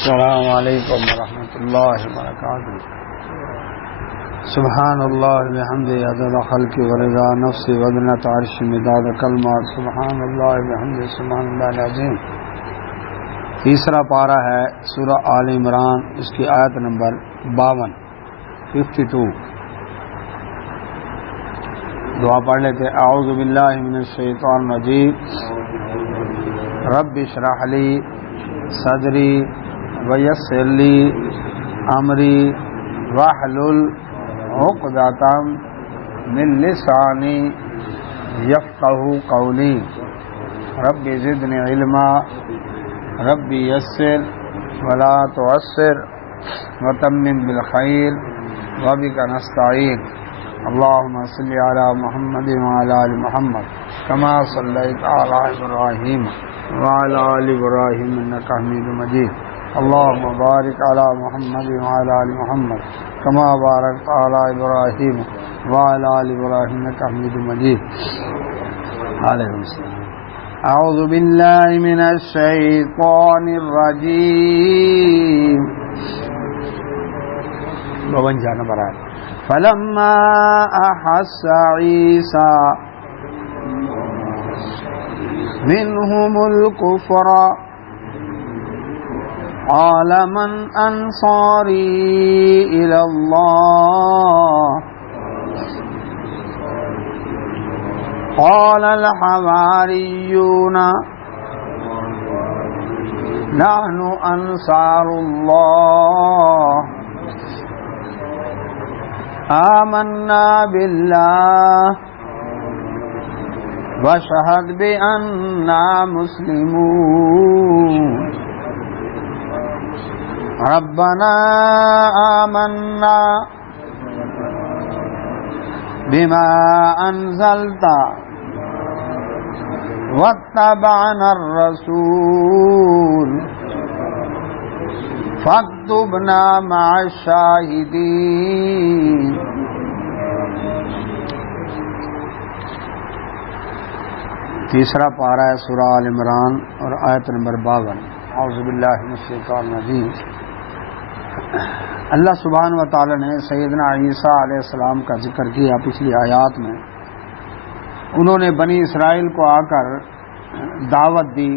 السلام علیکم ورحمۃ اللہ وبرکاتہ. سبحان اللہ بحمدہ عدد خلقہ ورضا نفسہ وزنۃ عرشہ مداد کلمات. سبحان اللہ بحمدہ سبحان اللہ العظیم. تیسرا پارہ ہے سورہ آل عمران، اس کی آیت نمبر 52. دعا پڑھ لیتے. اعوذ باللہ من الشیطان الرجیم. رب اشرح لی صدری ویسر لی امری واحلل عقدۃ من لسانی یفقہوا قولی. رب زدنی علما رب یسر ولا تعسر وتمم بالخیر وبک نستعین. اللهم صل علی محمد وعلی آل محمد کما صلیت علی ابراہیم وعلی آل ابراہیم انک حمید مجید. اللهم بارک علی محمد وعلی آل محمد کما بارکت علی ابراہیم وعلی آل ابراہیم انک حمید مجید. علیہ السلام. اعوذ باللہ من الشیطان الرجیم. 52 نمبر آیت. فلما احس عیسیٰ منهم الكفر قال من انصاری الى اللہ قال الحواریون نحن انصار اللہ آمنا باللہ واشہد بأننا مسلمون. ربنا آمنا بما انزلت واتبعنا الرسول فاکتبنا مع الشاہدین. تیسرا پارہ ہے سورہ آل عمران اور آیت نمبر 52. اعوذ باللہ من الشیطان الرجیم. اللہ سبحانہ و تعالی نے سیدنا عیسیٰ علیہ السلام کا ذکر کیا پچھلی آیات میں. انہوں نے بنی اسرائیل کو آ کر دعوت دی،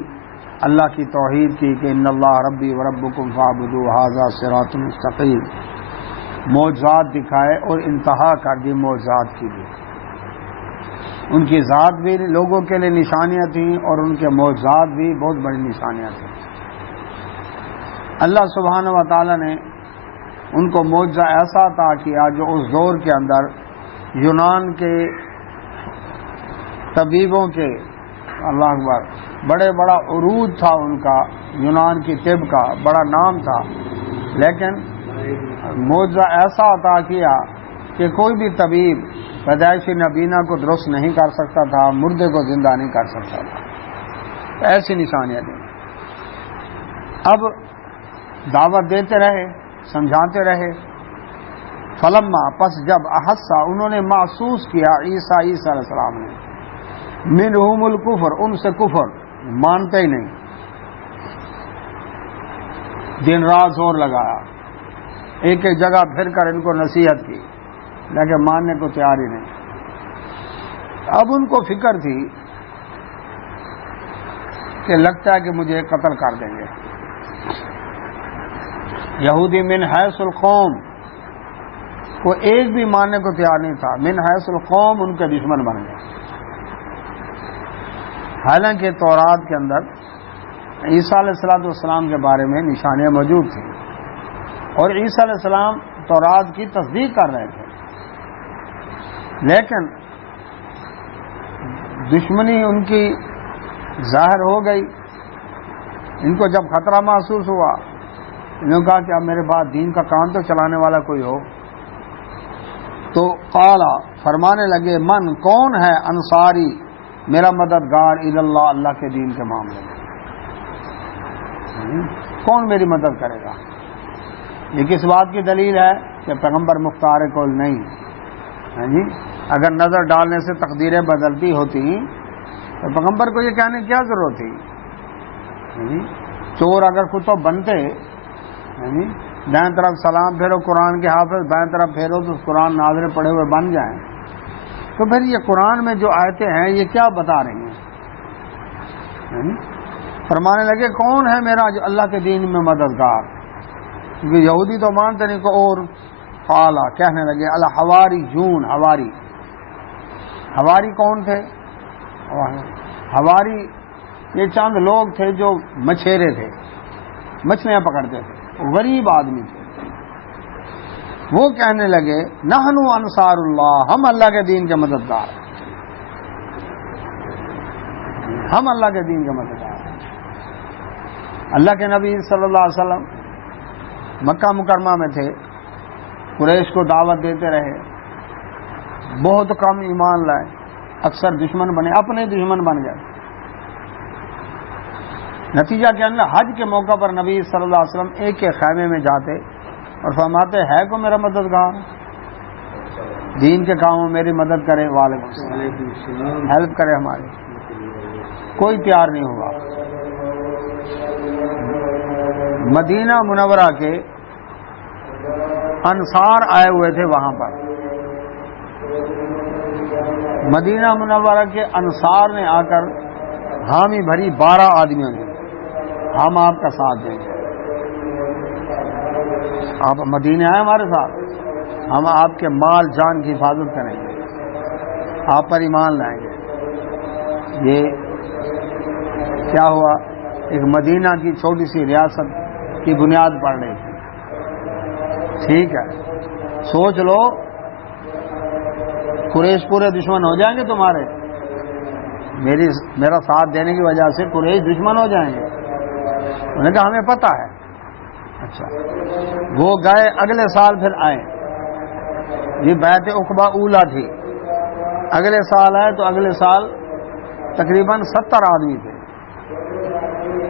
اللہ کی توحید کی کہ ان اللہ ربی و ربکم فاعبدوا ھذا صراط مستقیم. معجزات دکھائے اور انتہا کر دی معجزات کی بھی. ان کی ذات بھی لوگوں کے لیے نشانیاں تھیں اور ان کے معجزات بھی بہت بڑی نشانیاں تھیں. اللہ سبحانہ و تعالی نے ان کو معجزہ ایسا عطا کیا جو اس دور کے اندر یونان کے طبیبوں کے اللہ اکبر بڑا عروج تھا ان کا. یونان کی طب کا بڑا نام تھا، لیکن معجزہ ایسا عطا کیا کہ کوئی بھی طبیب پیدائشی نبینہ کو درست نہیں کر سکتا تھا، مردے کو زندہ نہیں کر سکتا تھا. ایسی نشانیاں دیں. اب دعوت دیتے رہے، سمجھاتے رہے. فلما پس جب احسا انہوں نے محسوس کیا عیسیٰ علیہ السلام نے منہم الکفر ان سے کفر، مانتے ہی نہیں. دن رات زور لگایا، ایک ایک جگہ پھر کر ان کو نصیحت کی، لیکن ماننے کو تیار ہی نہیں. اب ان کو فکر تھی کہ لگتا ہے کہ مجھے قتل کر دیں گے. یہودی من حیث القوم کو ایک بھی ماننے کو تیار نہیں تھا. من حیث القوم ان کے دشمن بن گئے. حالانکہ تورات کے اندر عیسیٰ علیہ السلام کے بارے میں نشانیاں موجود تھیں اور عیسیٰ علیہ السلام تورات کی تصدیق کر رہے تھے، لیکن دشمنی ان کی ظاہر ہو گئی. ان کو جب خطرہ محسوس ہوا، انہوں نے کہا کہ اب میرے بعد دین کا کام تو چلانے والا کوئی ہو. تو قالا فرمانے لگے من کون ہے انصاری میرا مددگار اللہ اللہ کے دین کے معاملے میں، کون میری مدد کرے گا. یہ کس بات کی دلیل ہے کہ پیغمبر مختار کل نہیں. اگر نظر ڈالنے سے تقدیریں بدلتی ہوتی تو پیغمبر کو یہ کہنے کی کیا ضرورت تھی؟ چور اگر کتب بنتے دائیں طرف سلام پھیرو قرآن کے حافظ، بائیں طرف پھیرو تو قرآن ناظر پڑھے ہوئے بن جائیں. تو پھر یہ قرآن میں جو آیتیں ہیں یہ کیا بتا رہی ہیں؟ فرمانے لگے کون ہے میرا جو اللہ کے دین میں مددگار؟ کیونکہ یہودی تو مانتے نہیں کو. اور قالا کہنے لگے الحواریون، حواری کون تھے؟ حواری یہ چند لوگ تھے جو مچھیرے تھے، مچھلیاں پکڑتے تھے، غریب آدمی تھے. وہ کہنے لگے نحن انصار اللہ، ہم اللہ کے دین کے مددگار ہیں، ہم اللہ کے دین کے مددگار ہیں. اللہ کے نبی صلی اللہ علیہ وسلم مکہ مکرمہ میں تھے، قریش کو دعوت دیتے رہے، بہت کم ایمان لائے، اکثر دشمن بنے، اپنے دشمن بن گئے. نتیجہ کیا ہے؟ حج کے موقع پر نبی صلی اللہ علیہ وسلم ایک خیمے میں جاتے اور فرماتے ہے کو میرا مددگار، دین کے کاموں میں میری مدد کرے، وعلیکم السلام، ہیلپ کرے ہماری. کوئی تیار نہیں ہوا. مدینہ منورہ کے انصار آئے ہوئے تھے وہاں پر. مدینہ منورہ کے انصار نے آ کر حامی بھری 12 آدمیوں نے، ہم آپ کا ساتھ دیں گے، آپ مدینے آئے ہمارے ساتھ، ہم آپ کے مال جان کی حفاظت کریں گے، آپ پر ایمان لائیں گے. یہ کیا ہوا؟ ایک مدینہ کی چھوٹی سی ریاست کی بنیاد پڑ رہی تھی. ٹھیک ہے، سوچ لو قریش پورے دشمن ہو جائیں گے تمہارے، میرا ساتھ دینے کی وجہ سے قریش دشمن ہو جائیں گے. انہوں نے کہا ہمیں پتہ ہے. اچھا، وہ گئے، اگلے سال پھر آئے. یہ بیعت عقبہ اولا تھی. اگلے سال آئے تو اگلے سال تقریباً 70 آدمی تھے.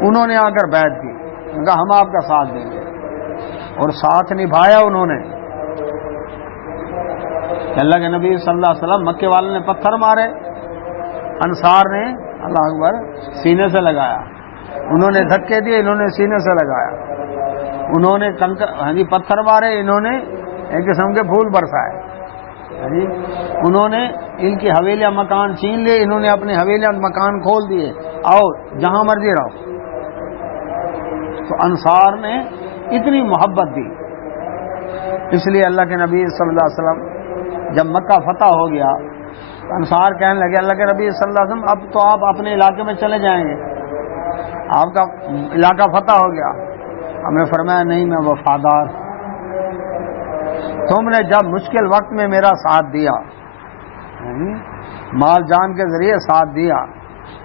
انہوں نے آ کر بیعت کی، انہوں نے کہا ہم آپ کا ساتھ دیں گے، اور ساتھ نبھایا انہوں نے. اللہ کے نبی صلی اللہ علیہ وسلم، مکے والوں نے پتھر مارے، انصار نے اللہ اکبر سینے سے لگایا. انہوں نے دھکے دیے، انہوں نے سینے سے لگایا. انہوں نے پتھر مارے، انہوں نے ایک قسم کے پھول برسائے. انہوں نے ان کی حویلیاں مکان چھین لیے، انہوں نے اپنی حویلیاں مکان کھول دیے، آؤ جہاں مرضی رہو. تو انصار نے اتنی محبت دی. اس لیے اللہ کے نبی صلی اللہ علیہ وسلم جب مکہ فتح ہو گیا تو انصار کہنے لگے اللہ کے نبی صلی اللہ علیہ وسلم اب تو آپ اپنے علاقے میں چلے جائیں گے، آپ کا علاقہ فتح ہو گیا. ہم نے فرمایا نہیں، میں وفادار. تم نے جب مشکل وقت میں میرا ساتھ دیا، مال جان کے ذریعے ساتھ دیا،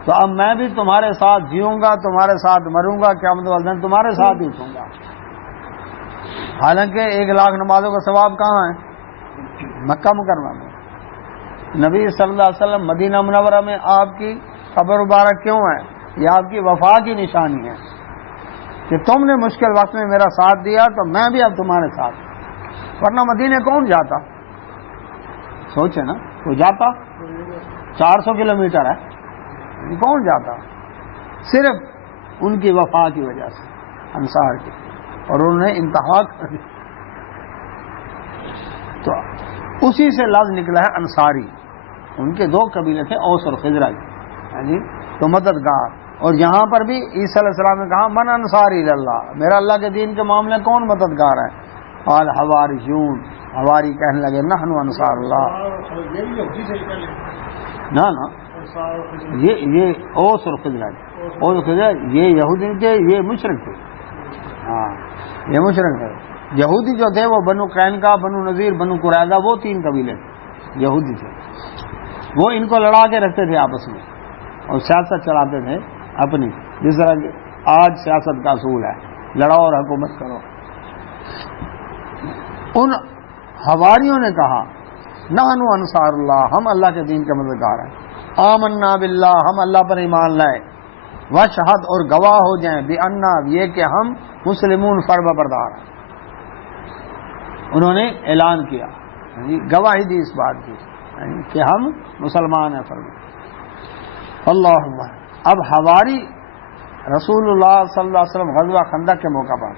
تو اب میں بھی تمہارے ساتھ جیوں گا، تمہارے ساتھ مروں گا، قیامت والے دن تمہارے ساتھ ہی اٹھوں گا. حالانکہ 1 لاکھ نمازوں کا ثواب کہاں ہے؟ مکہ مکرمہ میں. نبی صلی اللہ علیہ وسلم مدینہ منورہ میں آپ کی قبر مبارک کیوں ہے؟ یہ آپ کی وفا کی نشانی ہے کہ تم نے مشکل وقت میں میرا ساتھ دیا تو میں بھی اب تمہارے ساتھ. ورنہ مدینے کون جاتا؟ سوچے نا، تو جاتا 400 کلومیٹر ہے، کون جاتا؟ صرف ان کی وفا کی وجہ سے، انصار کی، اور انہوں نے انتہا کر دی. تو اسی سے لفظ نکلا ہے انصاری. ان کے 2 قبیلے تھے، اوس اور خزرج، تو مددگار. اور یہاں پر بھی عیسیٰ علیہ السلام نے کہا من انصاری اللہ، میرا اللہ کے دین کے معاملے کون مددگار ہے؟ قال حواریون، حواری کہنے لگے نحن انصار اللہ. نا یہ اوس اور خزرج، یہ یہودی تھے، یہ مشرک تھے. ہاں، یہ مشرک تھے. یہودی جو تھے وہ بنو قینقاع، بنو نذیر، بنو قریظہ، وہ 3 قبیلے یہودی تھے. وہ ان کو لڑا کے رکھتے تھے آپس میں، اور سیاست چلاتے تھے اپنی، جس طرح آج سیاست کا اصول ہے، لڑاؤ اور حکومت کرو. ان حواریوں نے کہا نحن انصار اللہ، ہم اللہ کے دین کے مددگار ہیں. آمنا باللہ، ہم اللہ پر ایمان لائے. وشہد، اور گواہ ہو جائیں، بأننا، یہ کہ ہم مسلمون فرما بردار ہیں. انہوں نے اعلان کیا، گواہی دی اس بات کی کہ ہم مسلمان ہیں فرما. اللہ اکبر. اب حواری رسول اللہ صلی اللہ علیہ وسلم غزوہ خندق کے موقع پر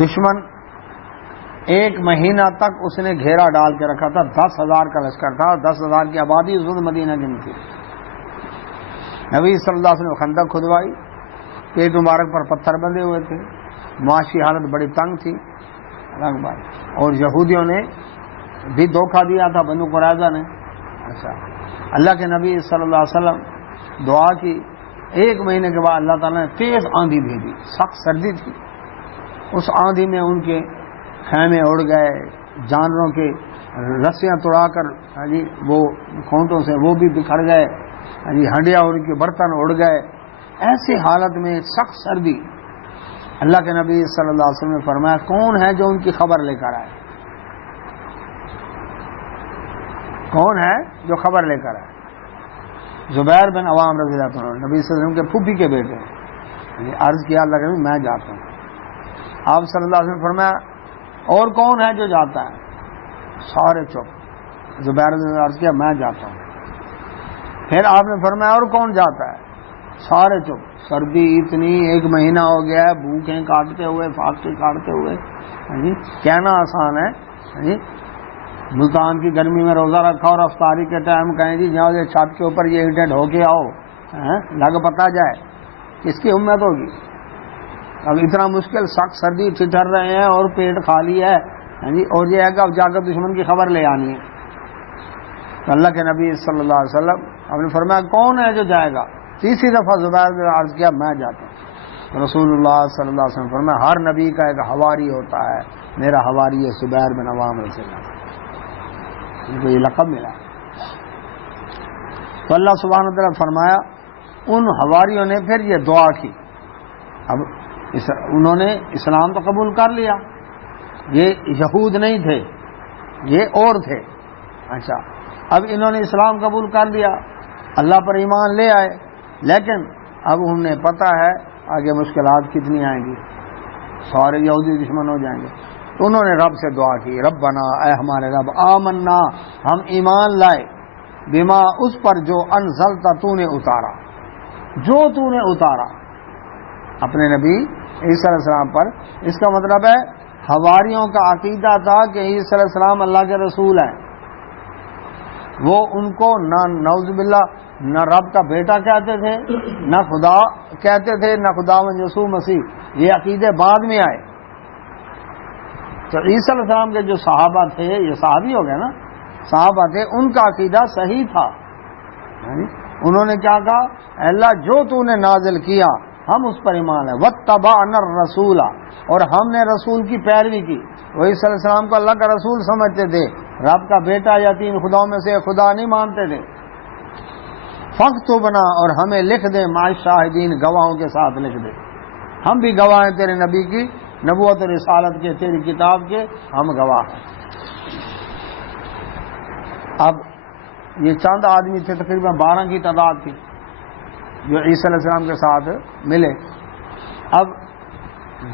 دشمن 1 مہینہ تک اس نے گھیرا ڈال کے رکھا تھا، 10,000 کا لشکر تھا، 10,000 کی آبادی اس وقت مدینہ کی تھی۔ نبی صلی اللہ علیہ وسلم نے خندق کھدوائی، پیٹ مبارک پر پتھر بندھے ہوئے تھے، معاشی حالت بڑی تنگ تھی، الگ بات۔ اور یہودیوں نے بھی دھوکہ دیا تھا، بنو قریظہ نے۔ اچھا، اللہ کے نبی صلی اللہ علیہ وسلم دعا کی، 1 مہینے کے بعد اللہ تعالیٰ نے تیز آندھی بھیجی، سخت سردی تھی، اس آندھی میں ان کے خیمے اڑ گئے، جانوروں کے رسیاں توڑا کر وہ کھونٹوں سے وہ بھی بکھر گئے، ہنڈیاں ان کے برتن اڑ گئے۔ ایسی حالت میں سخت سردی، اللہ کے نبی صلی اللہ علیہ وسلم نے فرمایا کون ہے جو ان کی خبر لے کر آئے؟ کون ہے جو خبر لے کر آئے؟ زبیر بن عوام رضی اللہ عنہ، نبی صلی اللہ علیہ وسلم کے پھوپھی کے بیٹے ہیں۔ عرض کیا اللہ کے نبی میں جاتا ہوں۔ آپ صلی اللہ علیہ وسلم نے فرمایا اور کون ہے جو جاتا ہے؟ سارے چپ۔ زبیر نے عرض کیا میں جاتا ہوں۔ پھر آپ نے فرمایا اور کون جاتا ہے؟ سارے چپ۔ سردی اتنی، 1 مہینہ ہو گیا ہے، بھوکیں کاٹتے ہوئے، فاقے کاٹتے ہوئے، کہنا آسان ہے، ملتان کی گرمی میں روزہ رکھا اور افطاری کے ٹائم کہیں جی جاؤ یہ چھت کے اوپر یہ اینٹیں ڈھو کے آؤ، لگ پتا جائے، کس کی امت ہوگی؟ اب اتنا مشکل، سخت سردی، ٹھٹر رہے ہیں اور پیٹ خالی ہے، اور یہ ہے کہ اب جا کر دشمن کی خبر لے آنی ہے۔ تو اللہ کے نبی صلی اللہ علیہ وسلم آپ نے فرمایا کون ہے جو جائے گا؟ تیسری دفعہ زبیر نے عرض کیا میں جاتا ہوں۔ رسول اللہ صلی اللہ علیہ وسلم فرمایا ہر نبی کا ایک حواری ہوتا ہے، میرا حواری ہے زبیر بن عوام رضی اللہ عنہ، ان کو یہ لقب ملا۔ تو اللہ سبحانہ وتعالیٰ نے فرمایا ان حواریوں نے پھر یہ دعا کی، اب انہوں نے اسلام تو قبول کر لیا، یہ یہود نہیں تھے، یہ اور تھے۔ اچھا، اب انہوں نے اسلام قبول کر لیا، اللہ پر ایمان لے آئے، لیکن اب انہیں پتہ ہے آگے مشکلات کتنی آئیں گی، سارے یہودی دشمن ہو جائیں گے۔ تو انہوں نے رب سے دعا کی، ربنا اے ہمارے رب، آمنا ہم ایمان لائے، بما اس پر جو انزلتا تو نے اتارا، جو تو نے اتارا اپنے نبی عیسیٰ علیہ السلام پر۔ اس کا مطلب ہے حواریوں کا عقیدہ تھا کہ عیسیٰ علیہ السلام اللہ کے رسول ہیں، وہ ان کو نہ نعوذ باللہ نہ رب کا بیٹا کہتے تھے، نہ خدا کہتے تھے، نہ خداوند یسوع مسیح، یہ عقیدے بعد میں آئے۔ تو عیسیٰ علیہ السلام کے جو صحابہ تھے، یہ صحابی ہو گئے نا، صحابہ تھے، ان کا عقیدہ صحیح تھا، انہوں نے کیا کہا، اے اللہ جو تو نے نازل کیا ہم اس پر ایمان ہے، واتبعنا الرسول، اور ہم نے رسول کی پیروی کی۔ وہ عیسیٰ علیہ السلام کو اللہ کا رسول سمجھتے تھے، رب کا بیٹا یا 3 خداؤں میں سے خدا نہیں مانتے تھے۔ فاکتبنا، اور ہمیں لکھ دے، مع الشاہدین، گواہوں کے ساتھ لکھ دے، ہم بھی گواہ ہیں تیرے نبی کی نبوت اور رسالت کے، تیری کتاب کے ہم گواہ ہیں۔ اب یہ چند آدمی تھے، تقریباً 12 کی تعداد تھی جو عیسیٰ علیہ السلام کے ساتھ ملے۔ اب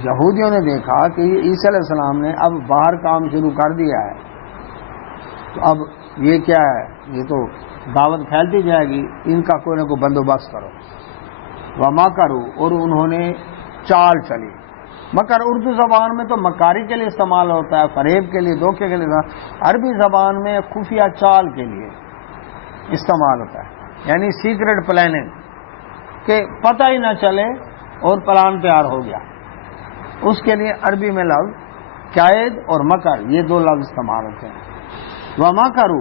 یہودیوں نے دیکھا کہ یہ عیسیٰ علیہ السلام نے اب باہر کام شروع کر دیا ہے، تو اب یہ کیا ہے، یہ تو دعوت پھیلتی جائے گی، ان کا کوئی نہ کوئی بندوبست کرو۔ وما کرو، اور انہوں نے چال چلی۔ مکر اردو زبان میں تو مکاری کے لیے استعمال ہوتا ہے، فریب کے لیے، دھوکے کے لیے، عربی زبان میں خفیہ چال کے لیے استعمال ہوتا ہے، یعنی سیکرٹ پلاننگ، کہ پتہ ہی نہ چلے اور پلان تیار ہو گیا، اس کے لیے عربی میں لفظ قید اور مکر، یہ 2 لفظ استعمال ہوتے ہیں۔ وما کرو،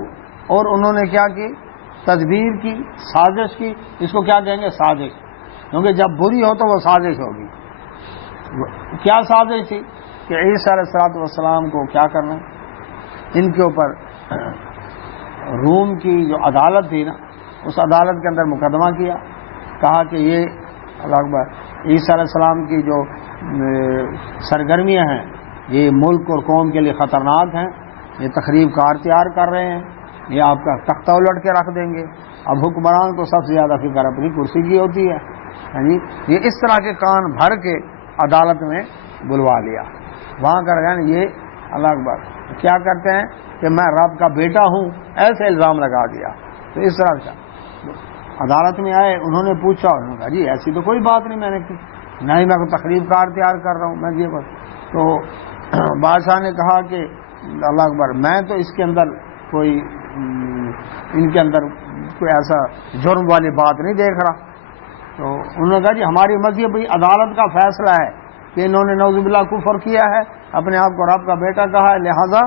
اور انہوں نے کیا کی، تدبیر کی، سازش کی۔ اس کو کیا کہیں گے، سازش، کیونکہ جب بری ہو تو وہ سازش ہوگی۔ کیا سازش تھی کہ عیسیٰ علیہ السلام کو کیا کرنا، ان کے اوپر روم کی جو عدالت تھی نا، اس عدالت کے اندر مقدمہ کیا، کہا کہ یہ اللہ اکبر عیسیٰ علیہ السلام کی جو سرگرمیاں ہیں یہ ملک اور قوم کے لیے خطرناک ہیں، یہ تخریب کار تیار کر رہے ہیں، یہ آپ کا تختہ الٹ کے رکھ دیں گے۔ اب حکمران کو سب سے زیادہ فکر اپنی کرسی کی ہوتی ہے، یہ اس طرح کے کان بھر کے عدالت میں بلوا لیا، وہاں کر گئے یہ اللہ اکبر کیا کرتے ہیں کہ میں رب کا بیٹا ہوں، ایسے الزام لگا دیا۔ تو اس طرح سے عدالت میں آئے، انہوں نے پوچھا، انہوں نے کہا جی ایسی تو کوئی بات نہیں میں نے کی، نہ ہی میں کوئی تخریب کار تیار کر رہا ہوں، میں یہ بس تو بادشاہ نے کہا کہ اللہ اکبر، میں تو اس کے اندر کوئی ان کے اندر کوئی ایسا جرم والی بات نہیں دیکھ رہا. تو انہوں نے کہا جی ہماری مذہبی عدالت کا فیصلہ ہے کہ انہوں نے نعوذ باللہ کفر کیا ہے، اپنے آپ کو رب کا بیٹا کہا ہے، لہذا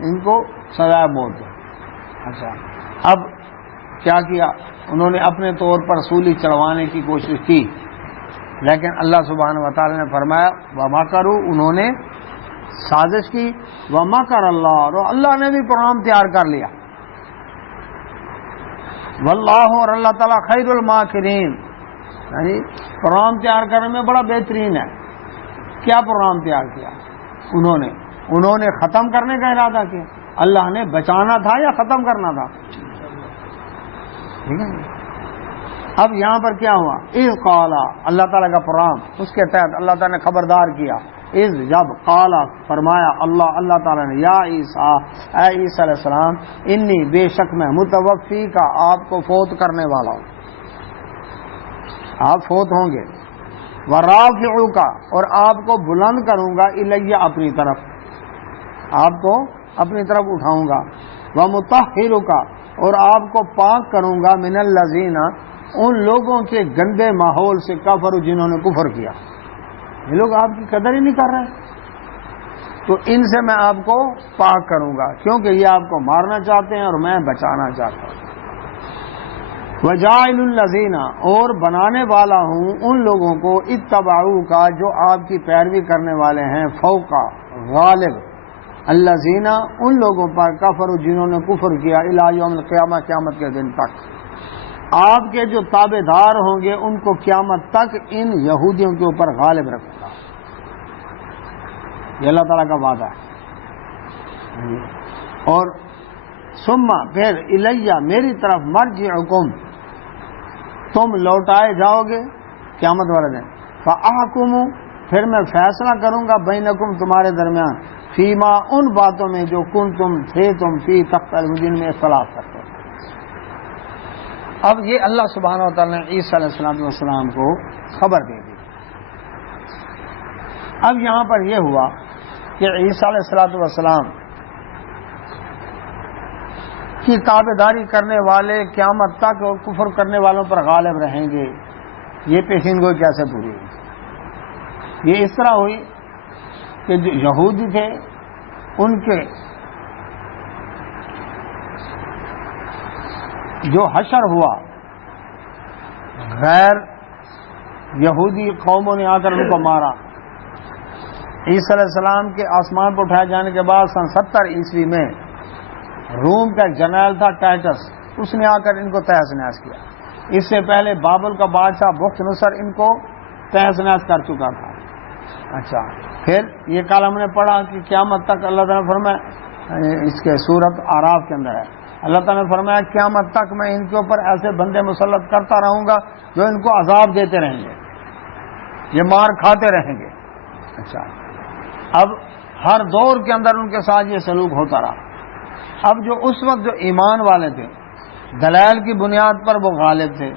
ان کو سزائے موت دو. اچھا، اب کیا کیا انہوں نے؟ اپنے طور پر سولی چڑھوانے کی کوشش کی، لیکن اللہ سبحانہ و تعالی نے فرمایا وَمَكَرُوا، انہوں نے سازش کی، وَمَكَرَ اللَّهُ، اور اللہ نے بھی پروگرام تیار کر لیا. واللہ، اور اللہ تعالیٰ خیر الماکرین، یعنی پروگرام تیار کرنے میں بڑا بہترین ہے. کیا پروگرام تیار کیا انہوں نے ختم کرنے کا ارادہ کیا. اللہ نے بچانا تھا یا ختم کرنا تھا؟ ٹھیک ہے. اب یہاں پر کیا ہوا؟ اذ قال، اللہ تعالیٰ کا پروگرام، اس کے تحت اللہ تعالیٰ نے خبردار کیا. اذ، جب، قال، فرمایا اللہ تعالیٰ نے، یا عیسیٰ، اے عیسیٰ علیہ السلام، انی، بے شک میں، متوفی کا، آپ کو فوت کرنے والا ہوں، آپ فوت ہوں گے، ورافعک، اور آپ کو بلند کروں گا، الیہ، اپنی طرف، آپ کو اپنی طرف اٹھاؤں گا، ومطہرک، اور آپ کو پاک کروں گا، من الذین، ان لوگوں کے گندے ماحول سے، کفروا، جنہوں نے کفر کیا. یہ لوگ آپ کی قدر ہی نہیں کر رہے، تو ان سے میں آپ کو پاک کروں گا، کیونکہ یہ آپ کو مارنا چاہتے ہیں اور میں بچانا چاہتا ہوں. وَجَاعِلُ الَّذِينَ، اور بنانے والا ہوں ان لوگوں کو، اتبعوا کا، جو آپ کی پیروی کرنے والے ہیں، فوق، غالب، الَّذِينَ، ان لوگوں پر، کفروا، جنہوں نے کفر کیا، الی یوم القیامہ، قیامت کے دن تک. آپ کے جو تابع دار ہوں گے ان کو قیامت تک ان یہودیوں کے اوپر غالب رکھوں گا. یہ اللہ تعالیٰ کا وعدہ ہے. اور ثم، پھر، الیہ، میری طرف، مرجعکم، تم لوٹائے جاؤ گے قیامت والے دن، فاحکم، پھر میں فیصلہ کروں گا، بینکم، تمہارے درمیان، فیما، ان باتوں میں جو کنتم، تھے تم، فی تختلفون، جن میں اختلاف کرتے. اب یہ اللہ سبحانہ و تعالیٰ نے عیسیٰ علیہ السلام کو خبر دے دی. اب یہاں پر یہ ہوا کہ عیسیٰ علیہ السلام کی تابع داری کرنے والے قیامت تک کفر کرنے والوں پر غالب رہیں گے. یہ پیشین گوئی کیسے پوری ہوئی؟ یہ اس طرح ہوئی کہ جو یہودی تھے ان کے جو حشر ہوا، غیر یہودی قوموں نے آ کر ان کو مارا. عیسیٰ علیہ السلام کے آسمان پر اٹھائے جانے کے بعد سن 70 عیسوی میں روم کا ایک جنرل تھا ٹائٹس، اس نے آ کر ان کو تہس نہس کیا. اس سے پہلے بابل کا بادشاہ بخت نصر ان کو تہس نہس کر چکا تھا. اچھا، پھر یہ کل ہم نے پڑھا کہ قیامت تک اللہ تعالیٰ نے فرمایا، اس کے سورت اعراف کے اندر ہے، اللہ تعالیٰ نے فرمایا قیامت تک میں ان کے اوپر ایسے بندے مسلط کرتا رہوں گا جو ان کو عذاب دیتے رہیں گے، یہ مار کھاتے رہیں گے. اچھا، اب ہر دور کے اندر ان کے ساتھ یہ سلوک ہوتا رہا. اب جو اس وقت جو ایمان والے تھے، دلائل کی بنیاد پر وہ غالب تھے.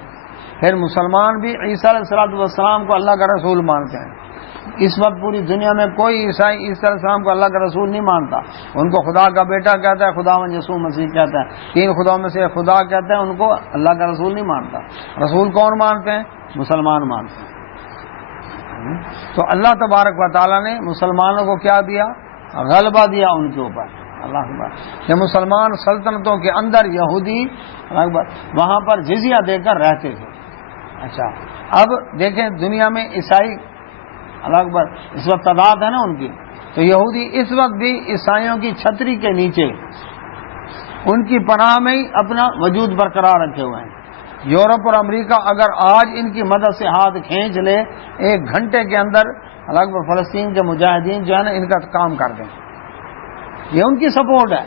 پھر مسلمان بھی عیسیٰ علیہ السلام کو اللہ کا رسول مانتے ہیں. اس وقت پوری دنیا میں کوئی عیسائی عیسیٰ علیہ السلام کو اللہ کا رسول نہیں مانتا. ان کو خدا کا بیٹا کہتا ہے، خداوند یسوع مسیح کہتا ہے، 3 خداؤں میں سے خدا کہتا ہے، ان کو اللہ کا رسول نہیں مانتا. رسول کون مانتے ہیں؟ مسلمان مانتے ہیں. تو اللہ تبارک و تعالیٰ نے مسلمانوں کو کیا دیا؟ غلبہ دیا ان کے اوپر. اللہ اکبر. کہ مسلمان سلطنتوں کے اندر یہودی وہاں پر جزیہ دے کر رہتے تھے. اچھا، اب دیکھیں دنیا میں عیسائی، اللہ اکبر، اس وقت تعداد ہے نا ان کی، تو یہودی اس وقت بھی عیسائیوں کی چھتری کے نیچے ان کی پناہ میں ہی اپنا وجود برقرار رکھے ہوئے ہیں. یورپ اور امریکہ اگر آج ان کی مدد سے ہاتھ کھینچ لے، 1 گھنٹے کے اندر اللہ اکبر فلسطین کے مجاہدین جو ہے نا ان کا کام کر دیں. یہ ان کی سپورٹ ہے.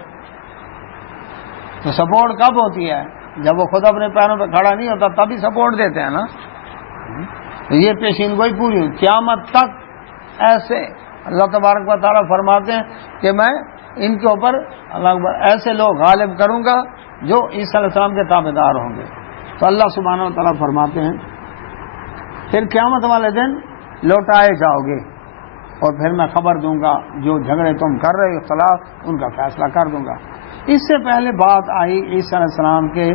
تو سپورٹ کب ہوتی ہے؟ جب وہ خود اپنے پیروں پہ کھڑا نہیں ہوتا تبھی سپورٹ دیتے ہیں نا. تو یہ پیشین گوئی پوری ہوئی. قیامت تک ایسے اللہ تبارک و تعالیٰ فرماتے ہیں کہ میں ان کے اوپر اللہ اکبر ایسے لوگ غالب کروں گا جو عیسیٰ علیہ السلام کے تابع دار ہوں گے. تو اللہ سبحانہ و تعالیٰ فرماتے ہیں پھر قیامت والے دن لوٹائے جاؤ گے. اور پھر میں خبر دوں گا جو جھگڑے تم کر رہے ہو خلاف ان کا فیصلہ کر دوں گا. اس سے پہلے بات آئی عیسیٰ علیہ السلام کے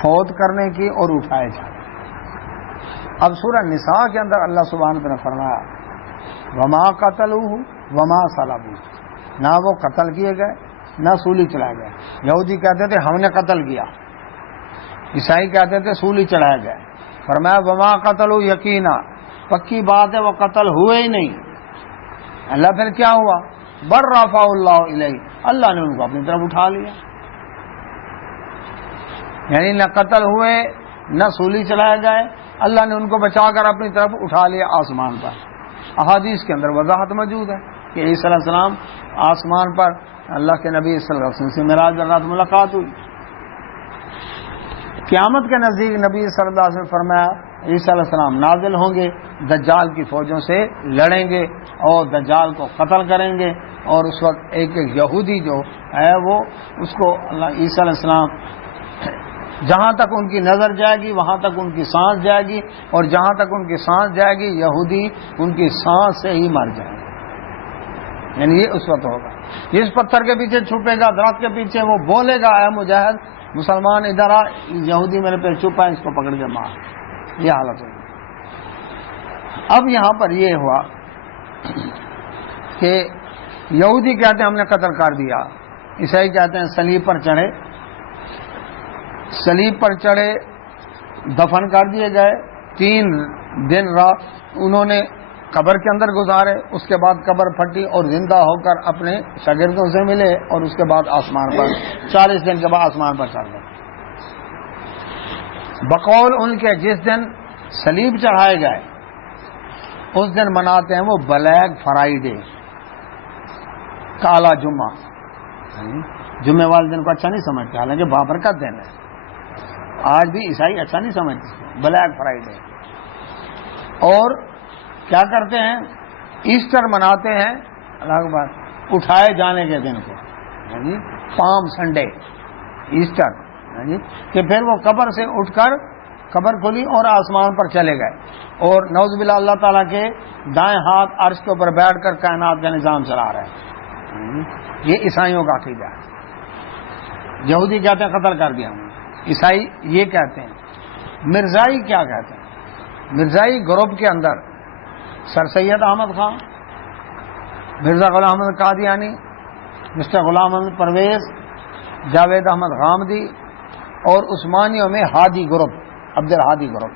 فوت کرنے کی اور اٹھائے جانے. اب سورہ نساء کے اندر اللہ سبحانہ وتعالی نے فرمایا وما قتلوہ وما صلبوہ، نہ وہ قتل کیے گئے نہ سولی چڑھائے گئے. یہودی کہتے تھے ہم نے قتل کیا، عیسائی کہتے تھے سولی چڑھائے گئے. فرمایا وما قتلوہ، یقینا پکی بات ہے وہ قتل ہوئے ہی نہیں. اللہ پھر کیا ہوا؟ بر رفع اللہ الیہ، اللہ نے ان کو اپنی طرف اٹھا لیا. یعنی نہ قتل ہوئے نہ سولی چڑھائے گئے، اللہ نے ان کو بچا کر اپنی طرف اٹھا لیا آسمان پر. احادیث کے اندر وضاحت موجود ہے کہ عیسیٰ علیہ السلام آسمان پر اللہ کے نبی صلی اللہ علیہ وسلم سے معراج رات ملاقات ہوئی. قیامت کے نزدیک نبی صلی اللہ علیہ وسلم فرمایا عیسیٰ علیہ السلام نازل ہوں گے، دجال کی فوجوں سے لڑیں گے اور دجال کو قتل کریں گے. اور اس وقت ایک یہودی جو ہے وہ اس کو اللہ عیسیٰ علیہ السلام جہاں تک ان کی نظر جائے گی وہاں تک ان کی سانس جائے گی، اور جہاں تک ان کی سانس جائے گی یہودی ان کی سانس سے ہی مر جائے گا. یعنی یہ اس وقت ہوگا. جس پتھر کے پیچھے چھپے گا درخت کے پیچھے وہ بولے گا اے مجاہد مسلمان ادھر آ، یہودی میرے پہ چھپا ہے اس کو پکڑ کے مار. یہ حالت ہوگی. اب یہاں پر یہ ہوا کہ یہودی کہتے ہیں ہم نے قتل کر دیا، عیسائی کہتے ہیں صلیب پر چڑھے، صلیب پر چڑھے دفن کر دیے گئے. 3 دن رات انہوں نے قبر کے اندر گزارے، اس کے بعد قبر پھٹی اور زندہ ہو کر اپنے شاگردوں سے ملے اور اس کے بعد آسمان پر 40 دن کے بعد آسمان پر چڑھ گئے. بقول ان کے جس دن صلیب چڑھائے گئے اس دن مناتے ہیں وہ بلیک فرائیڈے، کالا جمعہ. جمعے والے دن کو اچھا نہیں سمجھتے، حالانکہ بابرکت دن ہے. آج بھی عیسائی اچھا نہیں سمجھتے بلیک فرائیڈے. اور کیا کرتے ہیں؟ ایسٹر مناتے ہیں، اللہ اکبر، اٹھائے جانے کے دن کو، یعنی پام سنڈے، ایسٹر، کہ پھر وہ قبر سے اٹھ کر قبر کھلی اور آسمان پر چلے گئے اور نعوذ باللہ اللہ تعالیٰ کے دائیں ہاتھ عرش کے اوپر بیٹھ کر کائنات کا نظام چلا رہے ہیں. یہ عیسائیوں کا عقیدہ ہے. یہودی کہتے ہیں قتل کر دیا، عیسائی یہ کہتے ہیں. مرزائی کیا کہتے ہیں؟ مرزائی گروپ کے اندر سر سید احمد خان، مرزا غلام احمد قادیانی، مسٹر غلام احمد پرویز، جاوید احمد غامدی اور عثمانیوں میں ہادی گروپ، عبد الہادی گروپ.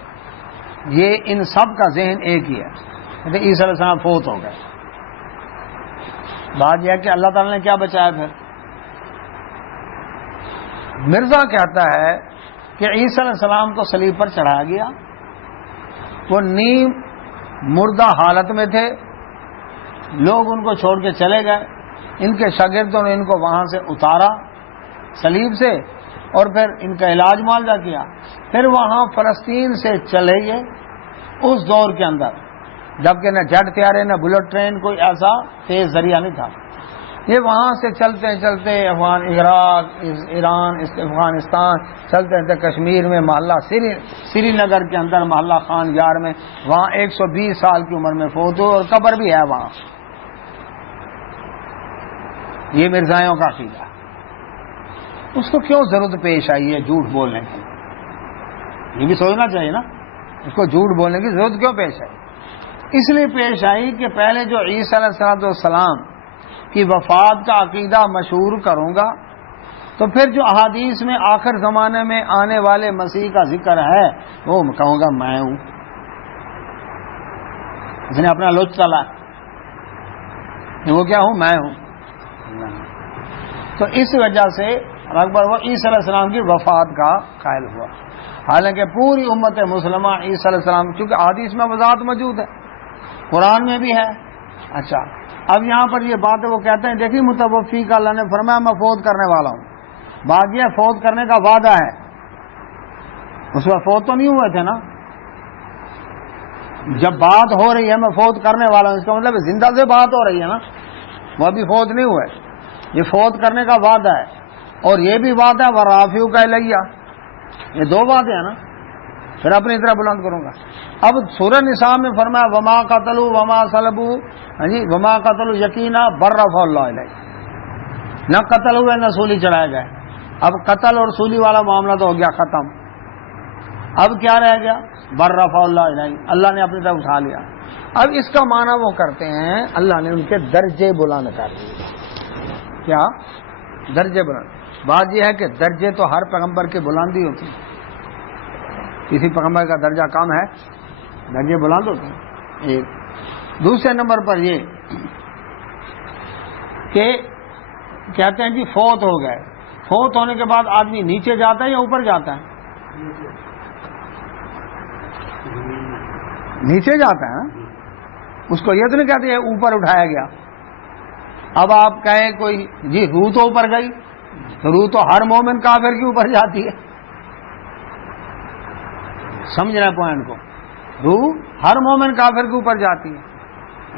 یہ ان سب کا ذہن ایک ہی ہے کہ عیسیٰ علیہ السلام فوت ہو گئے. بات یہ ہے کہ اللہ تعالیٰ نے کیا بچایا پھر؟ مرزا کہتا ہے کہ عیسیٰ علیہ السلام کو صلیب پر چڑھایا گیا، وہ نیم مردہ حالت میں تھے، لوگ ان کو چھوڑ کے چلے گئے، ان کے شاگردوں نے ان کو وہاں سے اتارا صلیب سے اور پھر ان کا علاج معالجہ کیا. پھر وہاں فلسطین سے چلے گئے اس دور کے اندر، جبکہ نہ جیٹ طیارے نہ بلٹ ٹرین کوئی ایسا تیز ذریعہ نہیں تھا. یہ وہاں سے چلتے چلتے عراق، ایران، افغانستان، چلتے چلتے کشمیر میں محلہ سری نگر کے اندر محلہ خان یار میں، وہاں 120 سال کی عمر میں فوت ہوئے اور قبر بھی ہے وہاں. یہ مرزائیوں کا عقیدہ ہے. اس کو کیوں ضرورت پیش آئی ہے جھوٹ بولنے کی؟ یہ بھی سوچنا چاہیے نا، اس کو جھوٹ بولنے کی ضرورت کیوں پیش آئی؟ اس لیے پیش آئی کہ پہلے جو عیسیٰ علیہ السلام کی وفات کا عقیدہ مشہور کروں گا تو پھر جو احادیث میں آخر زمانے میں آنے والے مسیح کا ذکر ہے وہ کہوں گا میں ہوں. اس نے اپنا لوچ چلا ہے، وہ کیا ہوں؟ میں ہوں. تو اس وجہ سے اکبر وہ عیسیٰ علیہ السلام کی وفات کا قائل ہوا، حالانکہ پوری امت مسلمہ عیسیٰ علیہ السلام، چونکہ حدیث میں وضاحت موجود ہے، قرآن میں بھی ہے. اچھا اب یہاں پر یہ بات ہے، وہ کہتے ہیں دیکھیے متوفی کا اللہ نے فرمایا میں فوت کرنے والا ہوں. بات یہ فوت کرنے کا وعدہ ہے، اس وقت فوت تو نہیں ہوئے تھے نا. جب بات ہو رہی ہے میں فوت کرنے والا ہوں، اس کا مطلب زندہ سے بات ہو رہی ہے نا، وہ ابھی فوت نہیں ہوئے. یہ فوت کرنے کا وعدہ ہے اور یہ بھی وعدہ ہے ورافیو کا الیہ، یہ دو باتیں ہیں نا. پھر اپنی طرح بلند کروں گا. اب سورہ نساء میں فرمایا وما قتلوا وما صلبوا، ہاں جی، وما قتلوا یقینا بر رفع اللہ علیہ، نہ قتل ہوئے نہ سولی چڑھائے گئے. اب قتل اور سولی والا معاملہ تو ہو گیا ختم. اب کیا رہ گیا؟ بر رفع اللہ علیہ، اللہ نے اپنی طرف اٹھا لیا. اب اس کا معنی وہ کرتے ہیں اللہ نے ان کے درجے بلند کر دیے. کیا درجے بلند؟ بات یہ ہے کہ درجے تو ہر پیغمبر کے بلند ہی ہوتے ہیں، کسی پیغمبر کا درجہ کم ہے؟ درجے بلند ہوتے ہیں. ایک دوسرے نمبر پر یہ کہ کہتے ہیں جی فوت ہو گئے، فوت ہونے کے بعد آدمی نیچے جاتا ہے یا اوپر جاتا ہے؟ نیچے جاتا ہے نا. اس کو یہ تو نہیں کہتے اوپر اٹھایا گیا. اب آپ کہیں کوئی جی روح تو اوپر گئی، تو روح تو ہر مومن کافر کے اوپر جاتی ہے. سمجھ رہے پوائنٹ کو؟ روح ہر مومن کافر کے اوپر جاتی ہے.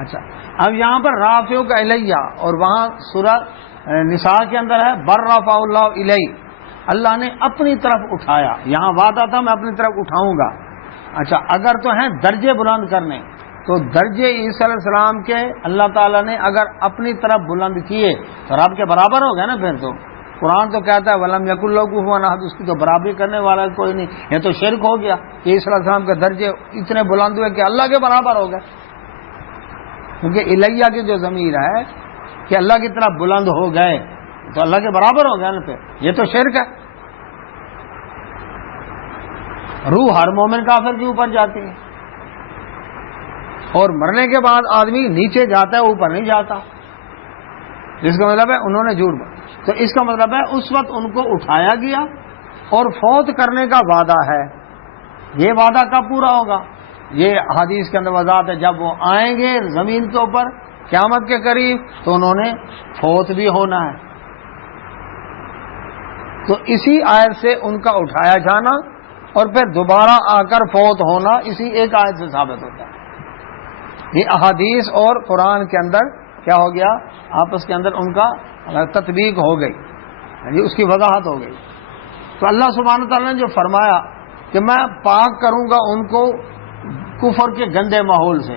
اچھا، اب یہاں پر رافع کا الیہ، اور وہاں سورہ نساء کے اندر ہے بر رفع اللہ الیہ، اللہ نے اپنی طرف اٹھایا. یہاں وعدہ تھا میں اپنی طرف اٹھاؤں گا. اچھا، اگر تو ہیں درجے بلند کرنے، تو درجے عیسیٰ علیہ السلام کے اللہ تعالیٰ نے اگر اپنی طرف بلند کیے تو رب کے برابر ہو گیا نا. پھر تو قرآن تو کہتا ہے وَلَمْ يَكُنْ لَهُ كُفُوًا أَحَدٌ، اس کی تو برابری کرنے والا کوئی نہیں. یہ تو شرک ہو گیا. عیسیٰ علیہ السلام کے درجے اتنے بلند ہوئے کہ اللہ کے برابر ہو گئے، کیونکہ الیہ کی جو ضمیر ہے کہ اللہ کی طرف بلند ہو گئے تو اللہ کے برابر ہو گیا نا. پھر یہ تو شرک ہے. روح ہر مومن کافر کے اوپر جاتی ہے، اور مرنے کے بعد آدمی نیچے جاتا ہے، اوپر نہیں جاتا. جس کا مطلب ہے انہوں نے جھوٹ بولا. تو اس کا مطلب ہے اس وقت ان کو اٹھایا گیا اور فوت کرنے کا وعدہ ہے. یہ وعدہ کب پورا ہوگا؟ یہ حدیث کے اندر وضاحت ہے، جب وہ آئیں گے زمین کے اوپر قیامت کے قریب تو انہوں نے فوت بھی ہونا ہے. تو اسی آیت سے ان کا اٹھایا جانا اور پھر دوبارہ آ کر فوت ہونا اسی ایک آیت سے ثابت ہوتا ہے. یہ احادیث اور قرآن کے اندر کیا ہو گیا؟ آپس کے اندر ان کا تطبیق ہو گئی، یعنی اس کی وضاحت ہو گئی. تو اللہ سبحانہ تعالیٰ نے جو فرمایا کہ میں پاک کروں گا ان کو کفر کے گندے ماحول سے.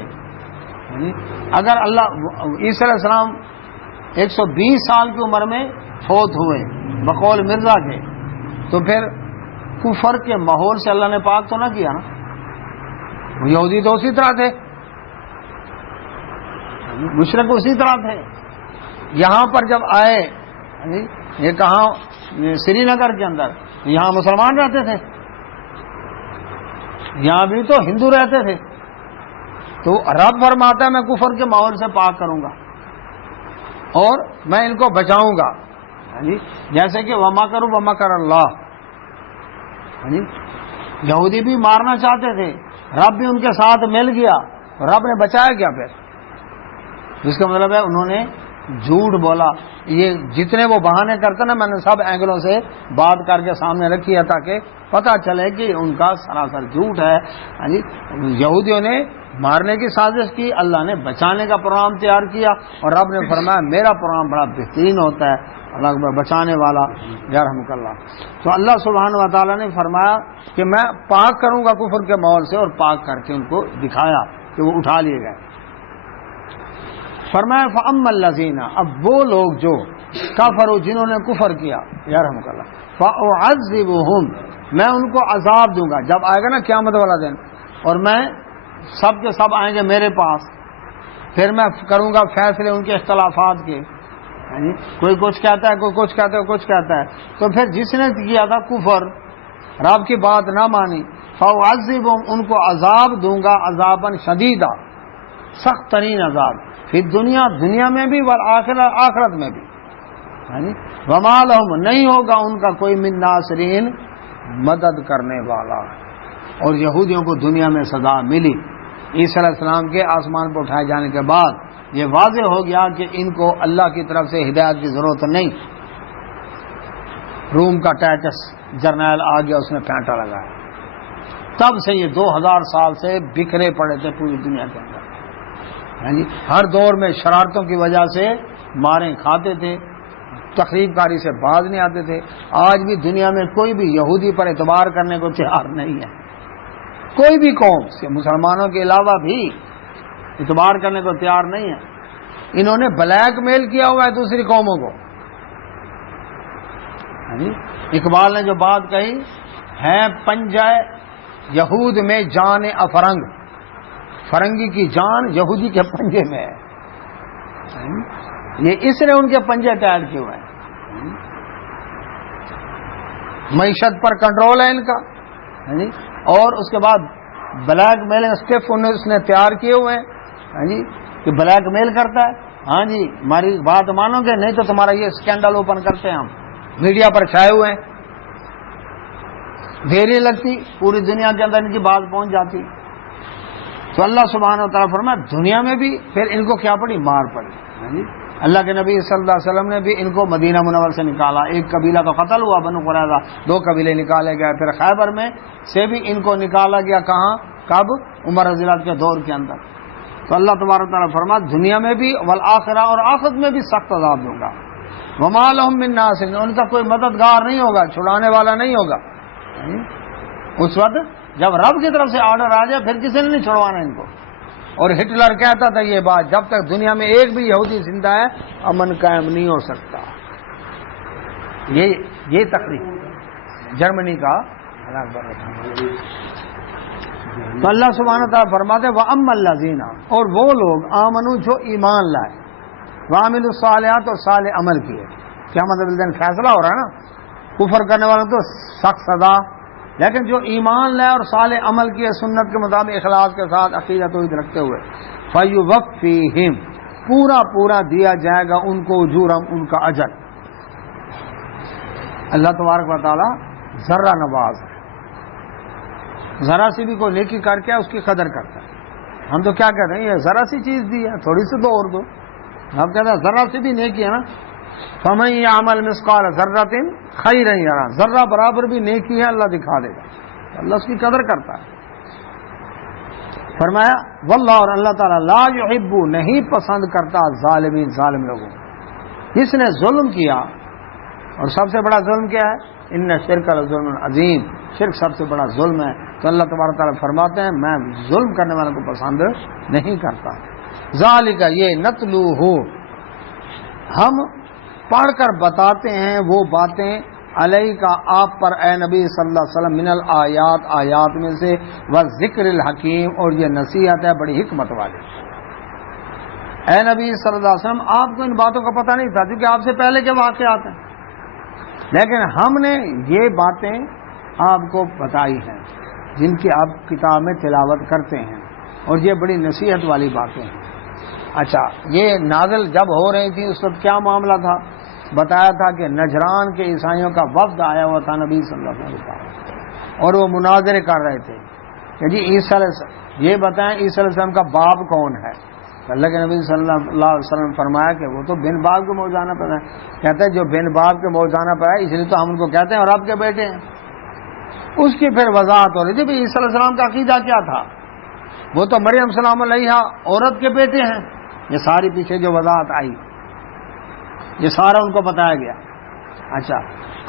اگر اللہ عیسیٰ علیہ السلام 120 سال کی عمر میں فوت ہوئے بقول مرزا کے، تو پھر کفر کے ماحول سے اللہ نے پاک تو نہ کیا نا. یہودی تو اسی طرح تھے، مشرک اسی طرح تھے. یہاں پر جب آئے، یہ کہاں؟ سری نگر کے اندر، یہاں مسلمان رہتے تھے، یہاں بھی تو ہندو رہتے تھے. تو رب فرماتا ہے میں کفر کے ماحول سے پاک کروں گا اور میں ان کو بچاؤں گا. جیسے کہ وما کرو وما کر اللہ، یہودی بھی مارنا چاہتے تھے، رب بھی ان کے ساتھ مل گیا، رب نے بچایا کیا پھر؟ جس کا مطلب ہے انہوں نے جھوٹ بولا. یہ جتنے وہ بہانے کرتے نا، میں نے سب اینگلوں سے بات کر کے سامنے رکھی ہے تاکہ پتہ چلے کہ ان کا سراسر جھوٹ ہے. یہودیوں نے مارنے کی سازش کی، اللہ نے بچانے کا پروگرام تیار کیا، اور رب نے فرمایا میرا پروگرام بڑا بہترین ہوتا ہے، اللہ بچانے والا یرحمک اللہ. تو اللہ سبحانہ و تعالیٰ نے فرمایا کہ میں پاک کروں گا کفر کے ماحول سے، اور پاک کر کے ان کو دکھایا کہ وہ اٹھا لیے گئے. فرمایا فَأَمَّا الَّذِينَ، اب وہ لوگ جو کفروا، جنہوں نے کفر کیا، یرحمک اللہ، فَأُعَذِّبُهُمْ، میں ان کو عذاب دوں گا. جب آئے گا نا قیامت والا دن، اور میں سب کے سب آئیں گے میرے پاس، پھر میں کروں گا فیصلے ان کے اختلافات کے. کوئی کچھ کہتا ہے، کوئی کچھ کہتا ہے، کچھ کہتا ہے. تو پھر جس نے کیا تھا کفر، رب کی بات نہ مانی، فَأُعَذِّبُهُمْ، ان کو عذاب دوں گا، عذابًا شدیدہ، سخت ترین عذاب، پھر دنیا میں بھی آخرت میں بھی. وَمَا لَهُمْ، نہیں ہوگا ان کا کوئی من ناصرین، مدد کرنے والا. اور یہودیوں کو دنیا میں سزا ملی. عیسیٰ علیہ السلام کے آسمان پر اٹھائے جانے کے بعد یہ واضح ہو گیا کہ ان کو اللہ کی طرف سے ہدایت کی ضرورت نہیں. روم کا ٹیٹس جرنیل آ گیا، اس نے پھینٹا لگایا. تب سے یہ 2000 سال سے بکھرے پڑے تھے پوری دنیا کے اندر. ہر دور میں شرارتوں کی وجہ سے ماریں کھاتے تھے، تخریب کاری سے باز نہیں آتے تھے. آج بھی دنیا میں کوئی بھی یہودی پر اعتبار کرنے کو تیار نہیں ہے. کوئی بھی قوم سے مسلمانوں کے علاوہ بھی اعتبار کرنے کو تیار نہیں ہے. انہوں نے بلیک میل کیا ہوا ہے دوسری قوموں کو. اقبال نے جو بات کہی ہے پنجہ یہود میں جان افرنگ، فرنگی کی جان یہودی کے پنجے میں ہے. یہ اس نے ان کے پنجے ٹائٹ کیے ہوئے ہیں. معیشت پر کنٹرول ہے ان کا، اور اس کے بعد بلیک میلنگ اسٹیپ اس نے تیار کیے ہوئے ہیں کہ بلیک میل کرتا ہے. ہاں جی ہماری بات مانو گے نہیں تو تمہارا یہ اسکینڈل اوپن کرتے ہیں ہم، میڈیا پر چھائے ہوئے ہیں. دیر نہیں لگتی پوری دنیا کے اندر ان کی بات پہنچ جاتی. تو اللہ سبحانہ و تعالیٰ فرمایا دنیا میں بھی پھر ان کو کیا پڑی؟ مار پڑی. اللہ کے نبی صلی اللہ علیہ وسلم نے بھی ان کو مدینہ منور سے نکالا. ایک قبیلہ تو قتل ہوا بنو قریظہ، 2 قبیلے نکالے گئے. پھر خیبر میں سے بھی ان کو نکالا گیا. کہاں؟ کب؟ عمر رضی اللہ عنہ کے دور کے اندر. تو اللہ تبارک و تعالیٰ فرمایا دنیا میں بھی والآخرہ، اور آخرت میں بھی سخت عذاب دوں گا. وما لهم من ناصر، ان کا کوئی مددگار نہیں ہوگا، چھڑانے والا نہیں ہوگا. اس وقت جب رب کی طرف سے آرڈر آ جائے پھر کسی نے نہیں چھڑوانا ان کو. اور ہٹلر کہتا تھا یہ بات، جب تک دنیا میں ایک بھی یہودی زندہ ہے امن قائم نہیں ہو سکتا. یہ تقریر جرمنی کا. تو اللہ سبحانہ تعالیٰ فرماتے وَأَمَّا الَّذِينَ، اور وہ لوگ آمنو جو ایمان لائے، وَعَمِلُوا الصَّالِحَاتِ اور صالح عمل کیے. کیا مطلب؟ فیصلہ ہو رہا ہے نا، کفر کرنے والوں تو سخت سزا، لیکن جو ایمان لائے اور صالح عمل کیے سنت کے مطابق اخلاص کے ساتھ عقیدہ توحید رکھتے ہوئے، فَيُوَفِّيهِمْ، پورا دیا جائے گا ان کو اجورہم، ان کا اجر. اللہ تبارک و تعالی ذرہ نواز ہے. ذرا سی بھی کوئی نیکی کر کے اس کی قدر کرتا ہے. ہم تو کیا کہتے ہیں یہ ذرا سی چیز دی ہے، تھوڑی سی دو اور دو. ہم کہتے ہیں ذرا سی بھی نیکی ہے نا، فَمَن يَعْمَلْ مِثْقَالَ ذَرَّةٍ خَيْرًا يَرَهُ، ذرہ برابر بھی نیکی ہے اللہ دکھا دے گا. اللہ اس کی قدر کرتا ہے. فرمایا واللہ، اور اللہ تعالیٰ لا يحب، نہیں پسند کرتا ظالمین، ظالم لوگوں. جس نے ظلم کیا، اور سب سے بڑا ظلم کیا ہے؟ ان شرک لظلم عظیم، شرک سب سے بڑا ظلم ہے. تو اللہ تبارک تعالیٰ فرماتے ہیں میں ظلم کرنے والوں کو پسند نہیں کرتا. ذالک، یہ نتلوہ، ہم پڑھ کر بتاتے ہیں وہ باتیں علیہ کا آپ پر اے نبی صلی اللہ علیہ وسلم، من الآیات، آیات میں سے، والذکر الحکیم، اور یہ نصیحت ہے بڑی حکمت والی. اے نبی صلی اللہ علیہ وسلم آپ کو ان باتوں کا پتہ نہیں تھا کیونکہ آپ سے پہلے کے واقعات ہیں، لیکن ہم نے یہ باتیں آپ کو بتائی ہیں جن کی آپ کتاب میں تلاوت کرتے ہیں، اور یہ بڑی نصیحت والی باتیں ہیں. اچھا، یہ نازل جب ہو رہی تھی اس وقت کیا معاملہ تھا؟ بتایا تھا کہ نجران کے عیسائیوں کا وفد آیا ہوا تھا نبی صلی اللہ علیہ وسلم، اور وہ مناظرے کر رہے تھے کہ جی عیسیٰ علیہ السلام، یہ بتائیں عیسیٰ علیہ السلام کا باپ کون ہے؟ اللہ کے نبی صلی اللہ علیہ وسلم نے فرمایا کہ وہ تو بن باپ کے موجانہ پر ہے. کہتے ہیں جو بن باپ کے موجانہ پر ہے اس لیے تو ہم ان کو کہتے ہیں اور آپ کے بیٹے ہیں. اس کی پھر وضاحت ہو رہی تھی عیسیٰ علیہ السلام کا عقیدہ کیا تھا. وہ تو مریم سلام علیہا عورت کے بیٹے ہیں. یہ ساری پیچھے جو وضاحت آئی یہ سارا ان کو بتایا گیا. اچھا،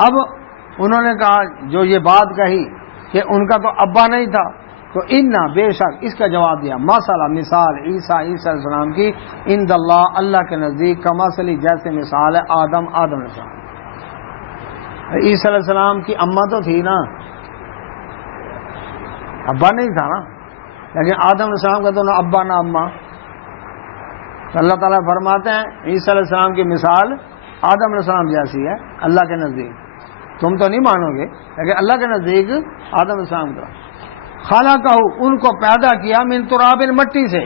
اب انہوں نے کہا جو یہ بات کہی کہ ان کا تو ابا نہیں تھا، تو انا، بے شک، اس کا جواب دیا مثلا، مثال عیسیٰ علیہ السلام کی عند اللہ، اللہ کے نزدیک، کمثلی، جیسے مثال ہے آدم علیہ السلام. عیسیٰ علیہ السلام کی اماں تو تھی نا، ابا نہیں تھا نا، لیکن آدم علیہ السلام کا تو نہ ابا نہ اماں. تو اللہ تعالیٰ فرماتے ہیں عیسیٰ علیہ السلام کی مثال آدم علیہ السلام جیسی ہے اللہ کے نزدیک. تم تو نہیں مانو گے لیکن اللہ کے نزدیک آدم علیہ السلام کا. خلقہ، ان کو پیدا کیا، من تراب، مٹی سے،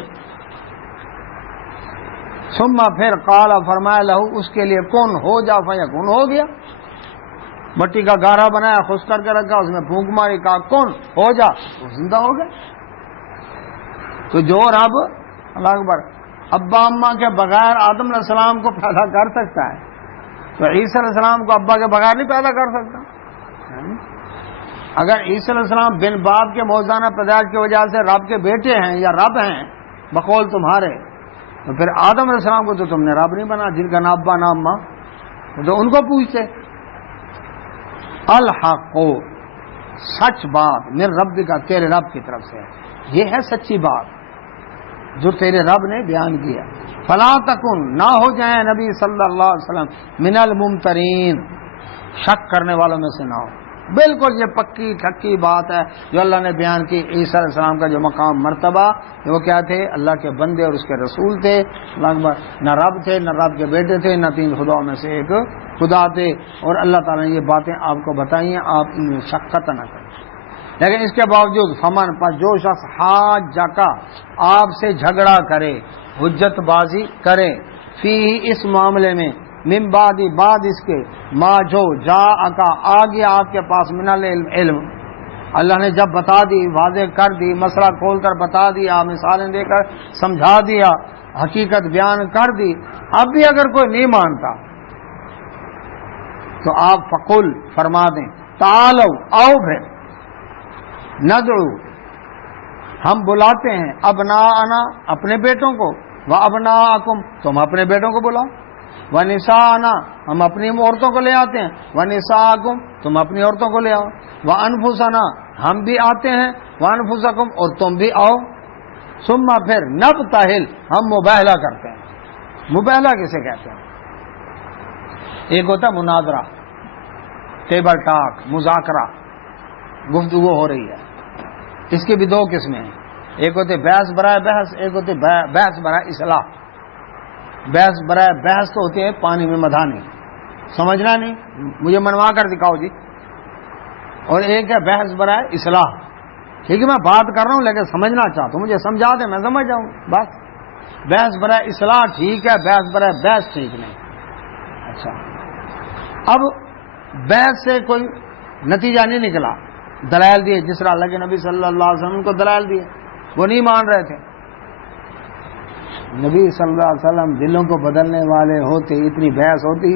ثم، پھر قال، فرمایا لہو، اس کے لیے، کن، ہو جا، فیکون، ہو گیا. مٹی کا گارا بنایا، خشک کر کے رکھا، اس میں پھونک ماری، کہا کن، ہو جا، وہ زندہ ہو گیا. تو جو رب، اللہ اکبر، ابا اماں کے بغیر آدم علیہ السلام کو پیدا کر سکتا ہے تو عیسیٰ علیہ السلام کو ابا کے بغیر نہیں پیدا کر سکتا. اگر عیسیٰ علیہ السلام بن باپ کے موجودہ پیدائش کی وجہ سے رب کے بیٹے ہیں یا رب ہیں بقول تمہارے، تو پھر آدم علیہ السلام کو تو تم نے رب نہیں بنا، جن کا نہ ابا نہ اماں، تو ان کو پوچھتے. الحق، سچ بات من رب کا تیرے رب کی طرف سے ہے، یہ ہے سچی بات جو تیرے رب نے بیان کیا. فلا تکن نہ ہو جائیں نبی صلی اللہ علیہ وسلم من الممترین شک کرنے والوں میں سے نہ ہو. بالکل یہ پکی ٹھکی بات ہے جو اللہ نے بیان کی. عیسیٰ علیہ السلام کا جو مقام مرتبہ وہ کیا تھے؟ اللہ کے بندے اور اس کے رسول تھے. نہ رب تھے، نہ رب کے بیٹے تھے، نہ تین خداؤں میں سے ایک خدا تھے. اور اللہ تعالیٰ نے یہ باتیں آپ کو بتائی ہیں، آپ ان میں شک نہ کریں. لیکن اس کے باوجود فمن پر جو شخص حاجہ آپ سے جھگڑا کرے، حجت بازی کرے، فی اس معاملے میں من بعد اس کے ما جو جا آ گیا آپ کے پاس من العلم، اللہ نے جب بتا دی، واضح کر دی، مسئلہ کھول کر بتا دیا، مثالیں دے کر سمجھا دیا، حقیقت بیان کر دی، اب بھی اگر کوئی نہیں مانتا تو آپ فقل فرما دیں تعالو آؤ پھر ندعو ہم بلاتے ہیں ابناءنا اپنے بیٹوں کو، وابناءکم تم اپنے بیٹوں کو بلاؤ، ونساءنا ہم اپنی عورتوں کو لے آتے ہیں، ونساءکم تم اپنی عورتوں کو لے آؤ، وانفسنا ہم بھی آتے ہیں، وانفسکم اور تم بھی آؤ، ثم پھر نبتہل ہم مباہلہ کرتے ہیں. مباہلہ کسے کہتے ہیں؟ ایک ہوتا ہے مناظرہ، ٹیبل ٹاک، مذاکرہ، گفتگو ہو رہی ہے. اس کی بھی دو قسمیں ہیں، ایک ہوتے بحث برائے بحث، ایک ہوتے بحث برائے اصلاح. بحث برائے بحث تو ہوتی ہے پانی میں مدھانی، سمجھنا نہیں مجھے منوا کر دکھاؤ جی. اور ایک ہے بحث برائے اصلاح. ٹھیک ہے میں بات کر رہا ہوں لیکن سمجھنا چاہتا ہوں، مجھے سمجھا دیں میں سمجھ جاؤں بس. بحث برائے اصلاح ٹھیک ہے، بحث برائے بحث ٹھیک نہیں. اچھا اب بحث سے کوئی نتیجہ نہیں نکلا، دلائل دیے جس طرح اللہ کے نبی صلی اللہ علیہ وسلم کو دلائل دیے، وہ نہیں مان رہے تھے. نبی صلی اللہ علیہ وسلم دلوں کو بدلنے والے ہوتے، اتنی بحث ہوتی،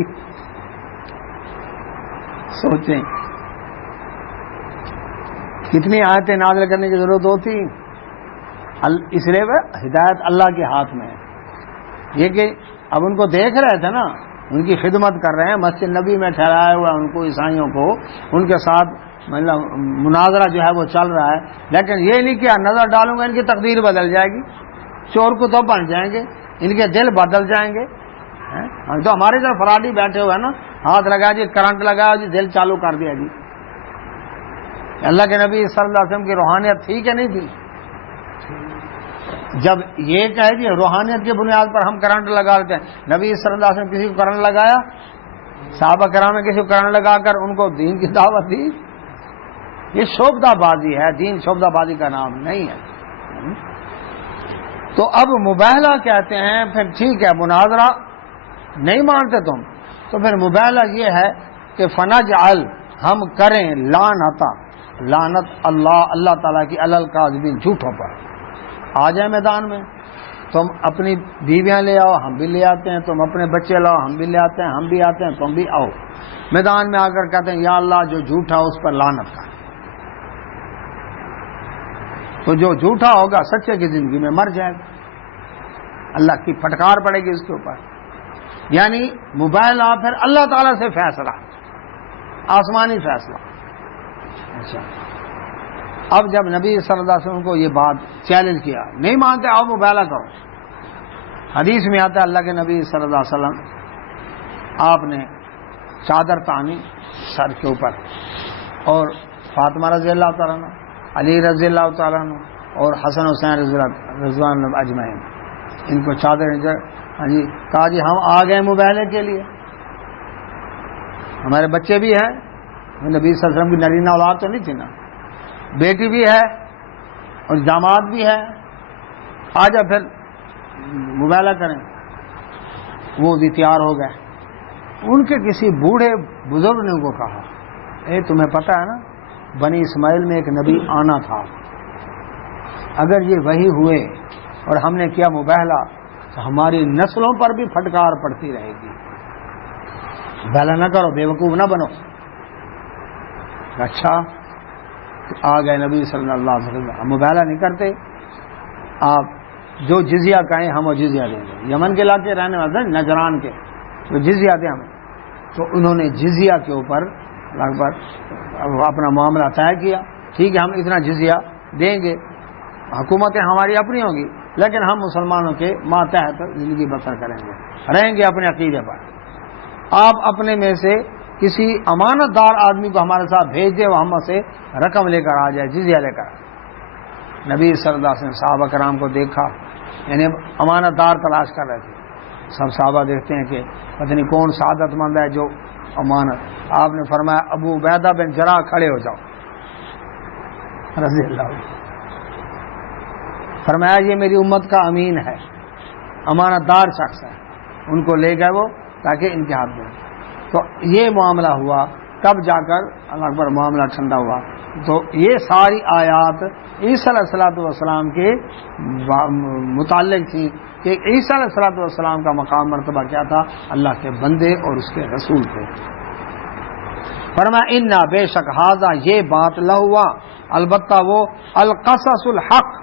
سوچیں کتنی آیتیں نازل کرنے کی ضرورت ہوتی. اس لیے وہ ہدایت اللہ کے ہاتھ میں ہے. یہ کہ اب ان کو دیکھ رہے تھے نا، ان کی خدمت کر رہے ہیں، مسجد نبی میں ٹھہرایا ہوا ان کو، عیسائیوں کو ان کے ساتھ مطلب مناظرہ جو ہے وہ چل رہا ہے، لیکن یہ نہیں کہ نظر ڈالوں گا ان کی تقدیر بدل جائے گی، چور کو تو بن جائیں گے، ان کے دل بدل جائیں گے. تو ہمارے ادھر فراڈی بیٹھے ہوئے ہیں نا، ہاتھ لگا جی، کرنٹ لگایا جی، دل چالو کر دیا جی. اللہ کے نبی صلی اللہ علیہ وسلم کی روحانیت تھی کہ نہیں تھی؟ جب یہ کہے جی روحانیت کی بنیاد پر ہم کرنٹ لگا دیتے ہیں، نبی صلی اللہ علیہ وسلم کسی کو کرنٹ لگایا؟ صحابہ کرام نے کسی کو کرنٹ لگا کر ان کو دین کی دعوت دی؟ یہ شعبدہ بازی ہے، دین شعبدہ بازی کا نام نہیں ہے. تو اب مباہلہ کہتے ہیں. پھر ٹھیک ہے مناظرہ نہیں مانتے تم تو پھر مباہلہ یہ ہے کہ فنجعل ہم کریں لعنت اللہ تعالیٰ کی علی الکاذبین جھوٹوں پر. آ جائیں میدان میں، تم اپنی بیویاں لے آؤ ہم بھی لے آتے ہیں، تم اپنے بچے لاؤ ہم بھی لے آتے ہیں، ہم بھی آتے ہیں تم بھی آؤ. میدان میں آ کر کہتے ہیں یا اللہ جو جھوٹا اس پر لعنت کر. تو جو جھوٹا ہوگا سچے کی زندگی میں مر جائے گا، اللہ کی پھٹکار پڑے گی اس کے اوپر. یعنی مباہلہ پھر اللہ تعالیٰ سے فیصلہ، آسمانی فیصلہ. اچھا اب جب نبی صلی اللہ علیہ وسلم کو یہ بات چیلنج کیا، نہیں مانتے آؤ مباہلہ کرو. حدیث میں آتا ہے اللہ کے نبی صلی اللہ علیہ وسلم آپ نے چادر تانی سر کے اوپر، اور فاطمہ رضی اللہ تعالیٰ عنہ، علی رضی اللہ تعالیٰ عنہ اور حسن حسین رضوان اجمعین ان کو چادر جی کہا جی ہم آ گئے مباہلے کے لیے، ہمارے بچے بھی ہیں، نبی صلی اللہ علیہ وسلم کی نرینہ اولاد تو نہیں تھی نا، بیٹی بھی ہے اور داماد بھی ہے، آ جا پھر مباہلہ کریں. وہ بھی تیار ہو گئے. ان کے کسی بوڑھے بزرگ نے ان کو کہا تمہیں پتہ ہے نا بنی اسماعیل میں ایک نبی آنا تھا، اگر یہ وہی ہوئے اور ہم نے کیا مباہلہ تو ہماری نسلوں پر بھی پھٹکار پڑتی رہے گی. مباہلہ نہ کرو، بے وقوف نہ بنو. اچھا آ گئے نبی صلی اللہ علیہ وسلم، ہم مباہلہ نہیں کرتے، آپ جو جزیہ کہیں ہم وہ جزیہ دیں گے. یمن کے علاقے رہنے والے نجران کے تو جزیہ دیں ہمیں. تو انہوں نے جزیہ کے اوپر اکبر اپنا معاملہ طے کیا، ٹھیک ہے ہم اتنا جزیہ دیں گے، حکومتیں ہماری اپنی ہوں گی لیکن ہم مسلمانوں کے ماتحت زندگی بسر کریں گے، رہیں گے اپنے عقیدے پر۔ آپ اپنے میں سے کسی امانت دار آدمی کو ہمارے ساتھ بھیج دے، وہ ہم سے رقم لے کر آ جائے، جزیہ لے کر۔ نبی صلی اللہ علیہ وسلم صحابہ کرام کو دیکھا، یعنی امانت دار تلاش کر رہے تھے، سب صحابہ دیکھتے ہیں کہ پتہ نہیں کون سعادت مند ہے جو امانت، آپ نے فرمایا ابو عبیدہ بن جراح کھڑے ہو جاؤ رضی اللہ عنہ، فرمایا یہ میری امت کا امین ہے، امانت دار شخص ہے، ان کو لے گئے وہ تاکہ ان کے ہاتھ دیں۔ تو یہ معاملہ ہوا، تب جا کر اللہ اکبر معاملہ ٹھنڈا ہوا۔ تو یہ ساری آیات عیسیٰ علیہ السلام کے متعلق تھی کہ عیسیٰ علیہ السلام کا مقام مرتبہ کیا تھا، اللہ کے بندے اور اس کے رسول تھے۔ فرمایا انا بے شک ھذا یہ بات لہوا، البتہ وہ القصص الحق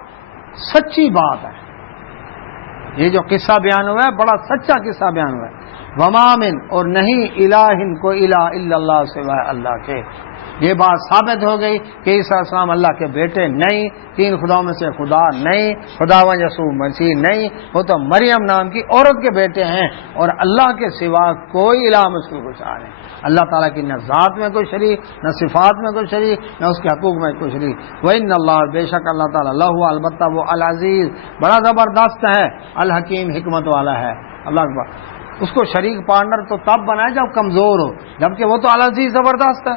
سچی بات ہے، یہ جو قصہ بیان ہوا ہے بڑا سچا قصہ بیان ہوا ہے۔ وما من اور نہیں الہ کوئی الہ الا اللہ سوائے اللہ کے، یہ بات ثابت ہو گئی کہ عیسیٰ علیہ السلام اللہ کے بیٹے نہیں، تین خداؤں میں سے خدا نہیں، خداوند یسوع مسیح نہیں، وہ تو مریم نام کی عورت کے بیٹے ہیں، اور اللہ کے سوا کوئی الہ مشکل گزار نہیں، اللہ تعالیٰ کی نہ ذات میں کوئی شریک، نہ صفات میں کوئی شریک، نہ اس کے حقوق میں کوئی شریک۔ وَإِنَّ اللَّهَ بے شک اللہ تعالیٰ لہو البتہ وہ العزیز بڑا زبردست ہے، الحکیم حکمت والا ہے۔ اللہ اکبر، اس کو شریک پارٹنر تو تب بنائے جب کمزور ہو، جبکہ وہ تو العزیز زبردست ہے،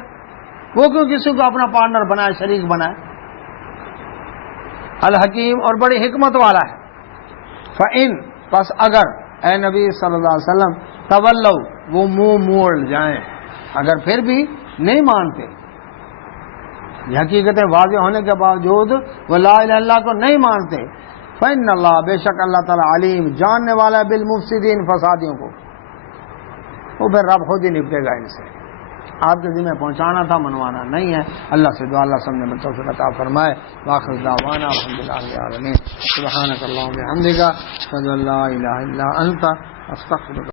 وہ کیوں کسی کو اپنا پارٹنر بنائے، شریک بنائے؟ الحکیم اور بڑی حکمت والا ہے۔ فَإِن پس اگر اے نبی صلی اللہ علیہ وسلم تولوا وہ منہ موڑ جائیں، اگر پھر بھی نہیں مانتے، یہ حقیقتیں واضح ہونے کے باوجود وہ لا الہ الا اللہ کو نہیں مانتے، فإن اللہ بے شک اللہ تعالیٰ علیم جاننے والا ہے بالمفسدین فسادیوں کو، وہ پھر رب خود ہی نپٹے گا ان سے، آپ کے ذمہ پہنچانا تھا، منوانا نہیں ہے۔ اللہ سے دعا اللہ سمجھنے میں توفیق عطا فرمائے۔ وآخر دعوانا الحمدللہ رب العالمین، سبحانک اللہم وبحمدک، اشہد ان لا الہ الا انت، استغفرک۔